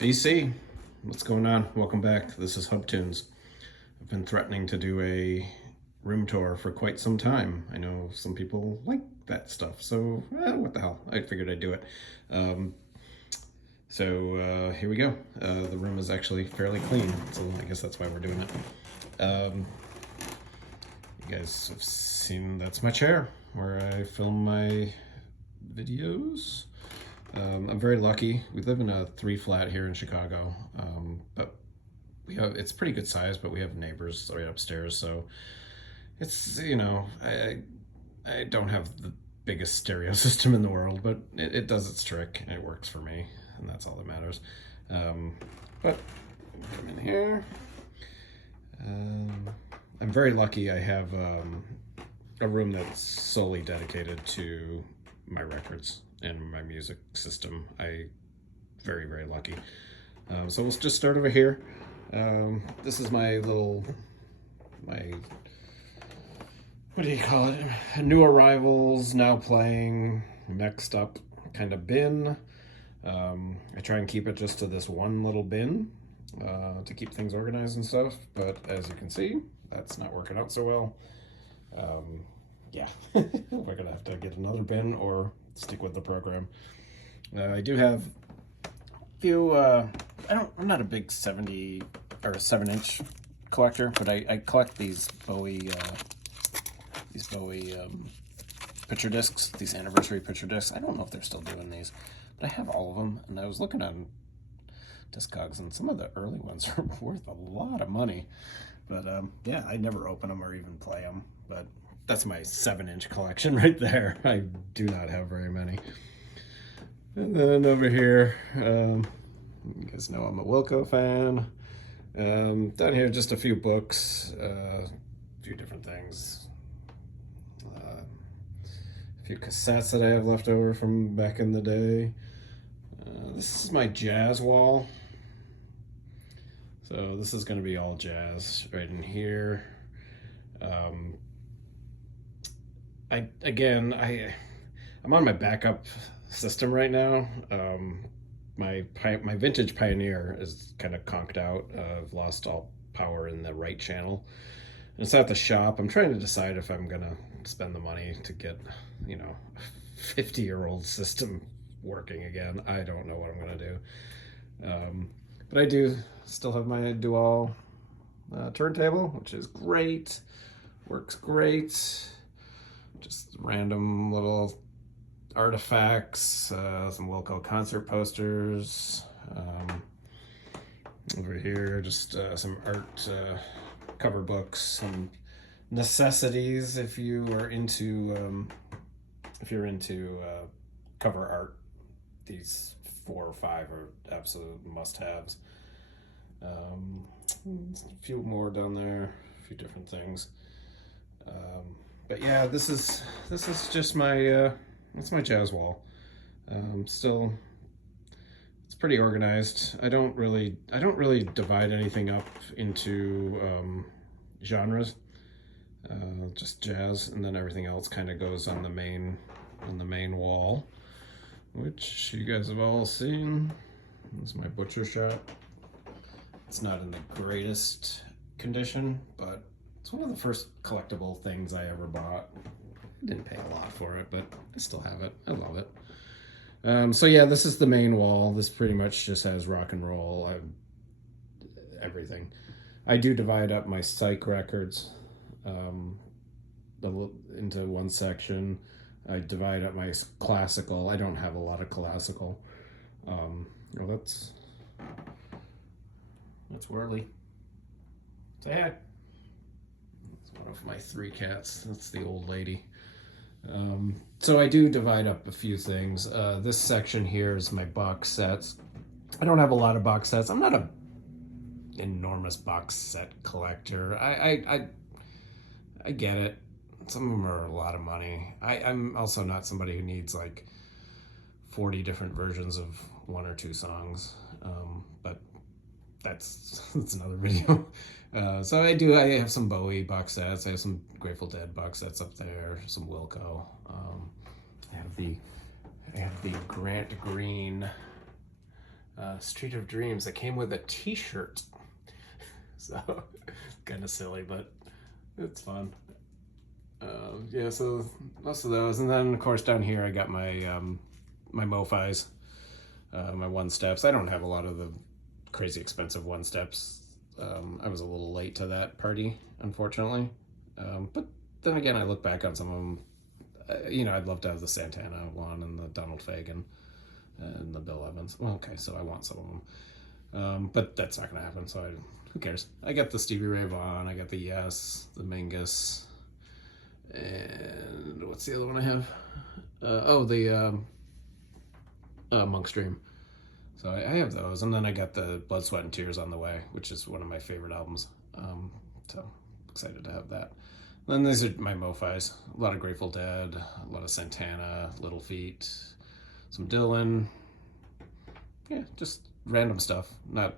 AC, what's going on? Welcome back. This is HubTunes. I've been threatening to do a room tour for quite some time. I know some people like that stuff, so what the hell? I figured I'd do it. Um, here we go. The room is actually fairly clean, so I guess that's why we're doing it. You guys have seen that's my chair where I film my videos. I'm very lucky. We live in a 3 flat here in Chicago, but it's pretty good size, but we have neighbors right upstairs, so it's I don't have the biggest stereo system in the world, but it does its trick and it works for me, and that's all that matters. But come in here. I'm very lucky. I have a room that's solely dedicated to my records and my music system. Very lucky. So we'll just start over here. This is my what do you call it? New arrivals, now playing, next up kind of bin. I try and keep it just to this one little bin to keep things organized and stuff, but as you can see, that's not working out so well. Yeah, we're gonna have to get another bin or stick with the program. I do have a few. I'm not a big 70 or 7-inch collector, but I collect these Bowie picture discs, these anniversary picture discs. I don't know if they're still doing these, but I have all of them. And I was looking on Discogs, and some of the early ones are worth a lot of money. But yeah, I never open them or even play them. But that's my 7-inch collection right there. I do not have very many. And then over here, you guys know I'm a Wilco fan. Down here, just a few books, a few different things. A few cassettes that I have left over from back in the day. This is my jazz wall. So this is going to be all jazz right in here. I'm on my backup system right now. My vintage Pioneer is kind of conked out. I've lost all power in the right channel. And it's at the shop. I'm trying to decide if I'm gonna spend the money to get, a 50-year-old system working again. I don't know what I'm gonna do. But I do still have my dual turntable, which is great. Works great. Just random little artifacts, some Wilco concert posters. Over here, just some art cover books, some necessities if you are into cover art. These 4 or 5 are absolute must-haves. A few more down there, a few different things. But yeah, this is just my that's my jazz wall. Still, it's pretty organized. I don't really divide anything up into genres. Just jazz, and then everything else kind of goes on the main wall, which you guys have all seen. This is my butcher shop. It's not in the greatest condition, but it's one of the first collectible things I ever bought. I didn't pay a lot for it, but I still have it. I love it. So yeah, this is the main wall. This pretty much just has rock and roll, everything. I do divide up my psych records into one section. I divide up my classical. I don't have a lot of classical. That's Whirly. Say hi. That's one of my 3 cats. That's the old lady. So I do divide up a few things. This section here is my box sets. I don't have a lot of box sets. I'm not a enormous box set collector. I get it. Some of them are a lot of money. I'm also not somebody who needs like 40 different versions of 1 or 2 songs. But that's another video. So I have some Bowie box sets. I have some Grateful Dead box sets up there. Some Wilco. I have the Grant Green Street of Dreams. It came with a t-shirt. So, kind of silly, but it's fun. Yeah, so most of those. And then, of course, down here I got my my MoFis, my one steps. I don't have a lot of the crazy expensive one steps. I was a little late to that party, unfortunately. But then again, I look back on some of them. You know, I'd love to have the Santana one and the Donald Fagen and the Bill Evans. Well, okay, so I want some of them. But that's not going to happen, so who cares? I got the Stevie Ray Vaughan, I got the Yes, the Mingus, and what's the other one I have? The Monk's Dream. So I have those, and then I got the Blood, Sweat, and Tears on the way, which is one of my favorite albums. So excited to have that. Then these are my MoFis. A lot of Grateful Dead, a lot of Santana, Little Feat, some Dylan. Yeah, just random stuff. I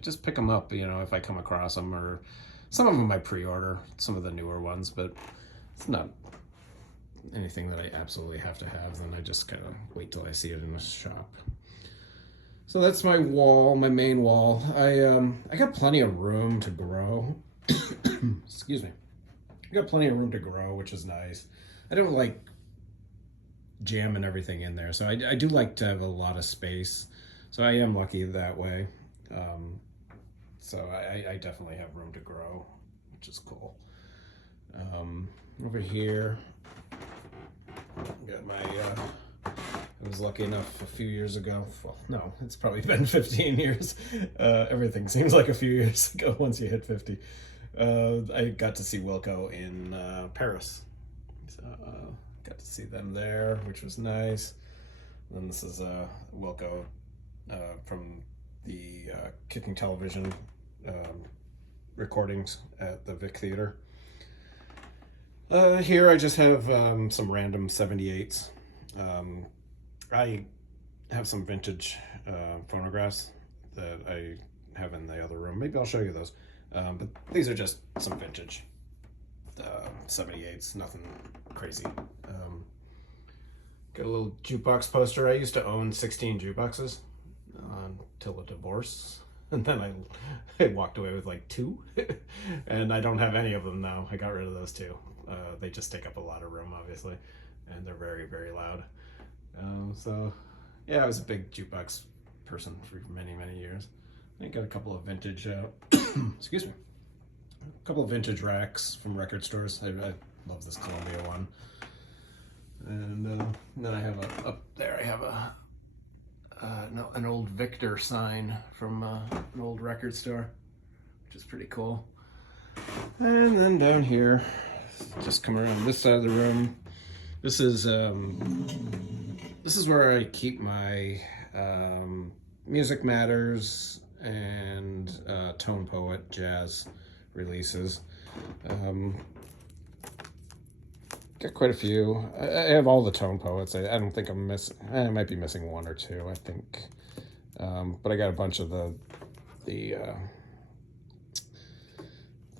just pick them up, you know, if I come across them, or some of them I pre-order, some of the newer ones, but it's not anything that I absolutely have to have. Then I just kind of wait till I see it in the shop. So that's my wall, my main wall. I got plenty of room to grow. Excuse me. I got plenty of room to grow, which is nice. I don't like jamming everything in there, so I do like to have a lot of space. So I am lucky that way. So I definitely have room to grow, which is cool. Over here, got my, I was lucky enough a few years ago, well, no, it's probably been 15 years. Everything seems like a few years ago once you hit 50. I got to see Wilco in Paris. So got to see them there, which was nice. And then this is Wilco from the Kicking Television recordings at the Vic Theater. Here I just have some random 78s. I have some vintage phonographs that I have in the other room. Maybe I'll show you those. But these are just some vintage 78s, nothing crazy. Got a little jukebox poster. I used to own 16 jukeboxes until a divorce. And then I walked away with like 2. And I don't have any of them now. I got rid of those 2. They just take up a lot of room, obviously. And they're very, very loud. So, yeah, I was a big jukebox person for many, many years. I got a couple of vintage, excuse me, a couple of vintage racks from record stores. I love this Columbia one. And then I have up there, I have an old Victor sign from an old record store, which is pretty cool. And then down here, just come around this side of the room. This is where I keep my Music Matters and Tone Poet jazz releases. Got quite a few. I have all the Tone Poets. I don't think I'm missing. I might be missing 1 or 2, I think. But I got a bunch of the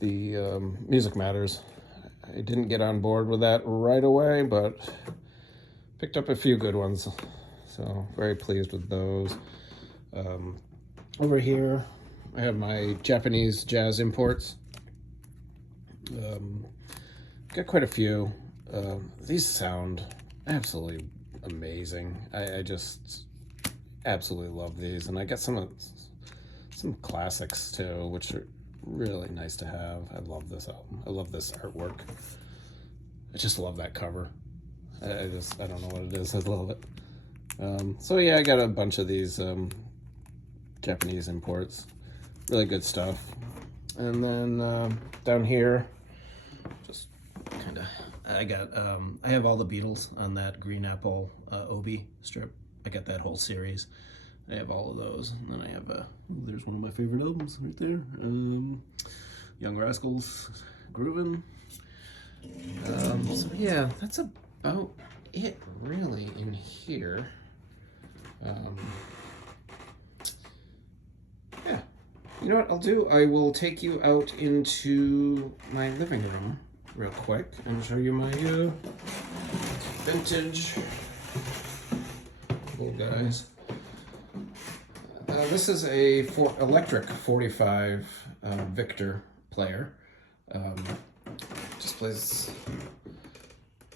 Music Matters. I didn't get on board with that right away, but picked up a few good ones. So very pleased with those. Over here, I have my Japanese jazz imports. Got quite a few. These sound absolutely amazing. I just absolutely love these, and I got some classics too, which are really nice to have. I love this album. I love this artwork. I just love that cover. I don't know what it is. I love it. So yeah, I got a bunch of these Japanese imports. Really good stuff. And then down here, just kind of, I have all the Beatles on that Green Apple Obi strip. I got that whole series. I have all of those. And then I have there's one of my favorite albums right there. Young Rascals, Groovin'. So yeah, that's about it really in here. Yeah, you know what I'll do? I will take you out into my living room real quick and show you my vintage little guys. This is a electric 45 Victor player. Um, just plays,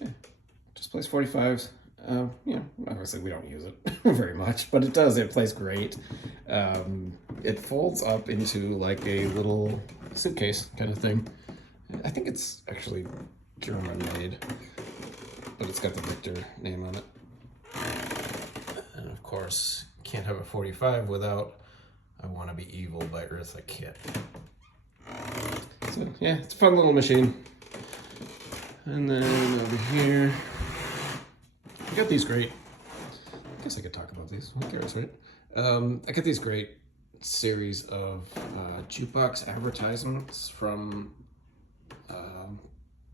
yeah, just plays 45s. Obviously we don't use it very much, but it does. It plays great. It folds up into like a little suitcase kind of thing. I think it's actually German made, but it's got the Victor name on it. And of course, can't have a 45 without I Want to Be Evil by Eartha Kitt. So yeah, it's a fun little machine. And then over here, I got these great, I guess I could talk about these, who cares, right? I got these great series of jukebox advertisements from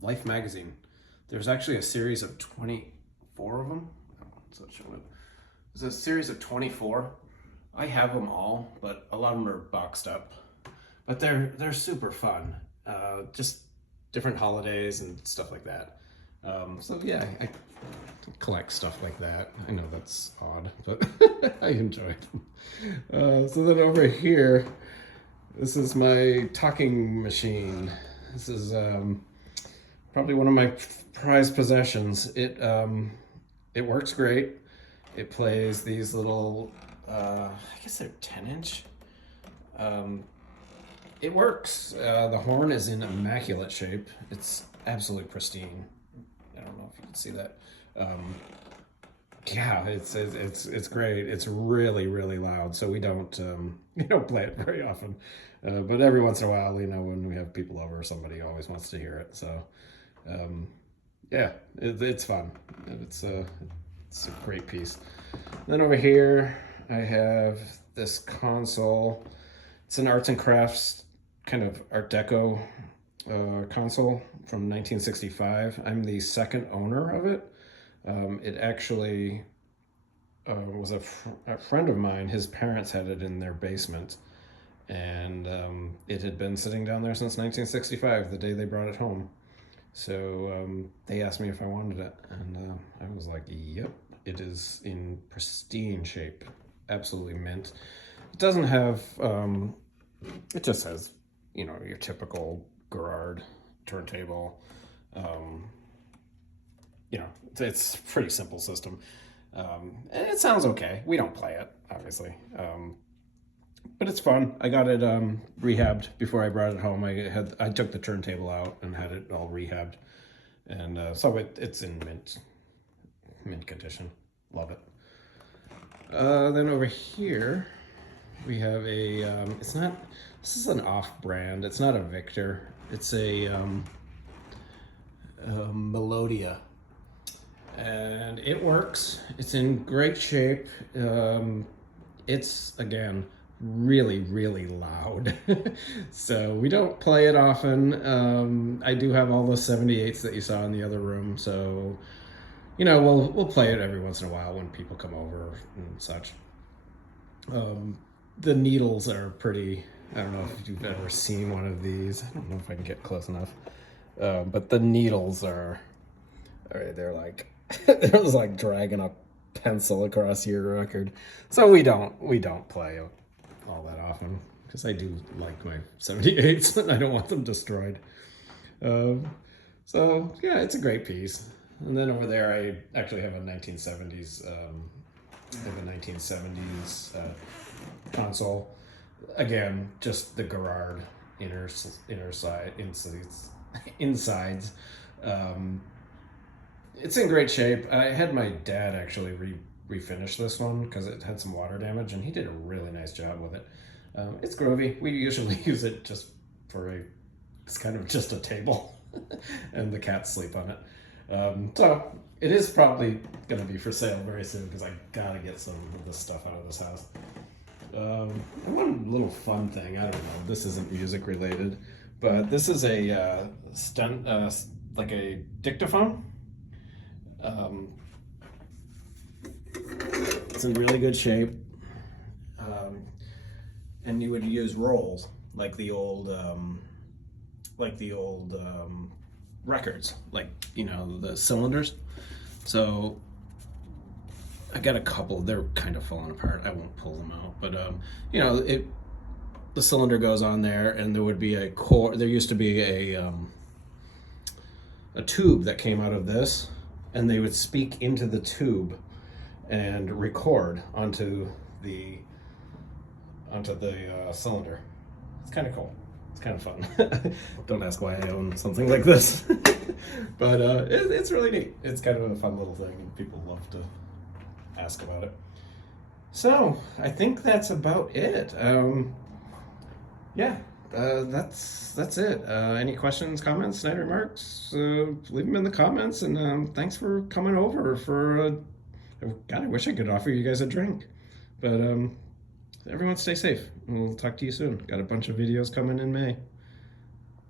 Life magazine. There's actually a series of 24 of them. There's a series of 24. I have them all, but a lot of them are boxed up. But they're super fun. Just different holidays and stuff like that. So yeah, I collect stuff like that. I know that's odd, but I enjoy them. So then over here, this is my talking machine. This is probably one of my prized possessions. It works great. It plays these little, I guess they're 10-inch. It works. The horn is in immaculate shape. It's absolutely pristine. I don't know if you can see that. Yeah, it's great. It's really, really loud. So we don't play it very often, but every once in a while, when we have people over, somebody always wants to hear it. So yeah, it's fun. It's a great piece. Then over here, I have this console. It's an arts and crafts kind of Art Deco console from 1965. I'm the second owner of it. It actually was a friend of mine. His parents had it in their basement, and it had been sitting down there since 1965, the day they brought it home. So they asked me if I wanted it, and I was like, yep. It is in pristine shape, absolutely mint. It doesn't have, it just has, your typical Gerard turntable. It's a pretty simple system. And it sounds okay. We don't play it, obviously. But it's fun. I got it rehabbed before I brought it home. I took the turntable out and had it all rehabbed. And so it's in mint condition. Love it. Then over here we have this is an off-brand. It's not a Victor. It's a Melodia. And it works. It's in great shape. It's, again, really, really loud. So we don't play it often. I do have all those 78s that you saw in the other room. So, we'll play it every once in a while when people come over and such. The needles are pretty, I don't know if you've ever seen one of these. I don't know if I can get close enough. But the needles are, they're like, it was like dragging a pencil across your record. So we don't play all that often because I do like my 78s and I don't want them destroyed. So yeah, it's a great piece. And then over there, I actually have a 1970s. I have a 1970s console. Again, just the Gerard insides. It's in great shape. I had my dad actually refinish this one because it had some water damage, and he did a really nice job with it. It's groovy. We usually use it just it's kind of just a table, and the cats sleep on it. So it is probably going to be for sale very soon because I gotta get some of this stuff out of this house. And one little fun thing, I don't know, this isn't music related, but this is a like a dictaphone. It's in really good shape, and you would use rolls like the old records, like the cylinders. So I got a couple. They're kind of falling apart. I won't pull them out, but you know, the cylinder goes on there, and there would be a core. There used to be a tube that came out of this, and they would speak into the tube and record onto the cylinder. It's kind of cool. It's kind of fun. Don't ask why I own something like this, but it's really neat. It's kind of a fun little thing, and people love to ask about it. So I think that's about it. Yeah, that's it. Any questions, comments, snide remarks? Leave them in the comments, and thanks for coming over for. God, I wish I could offer you guys a drink, but everyone stay safe. We'll talk to you soon. Got a bunch of videos coming in May.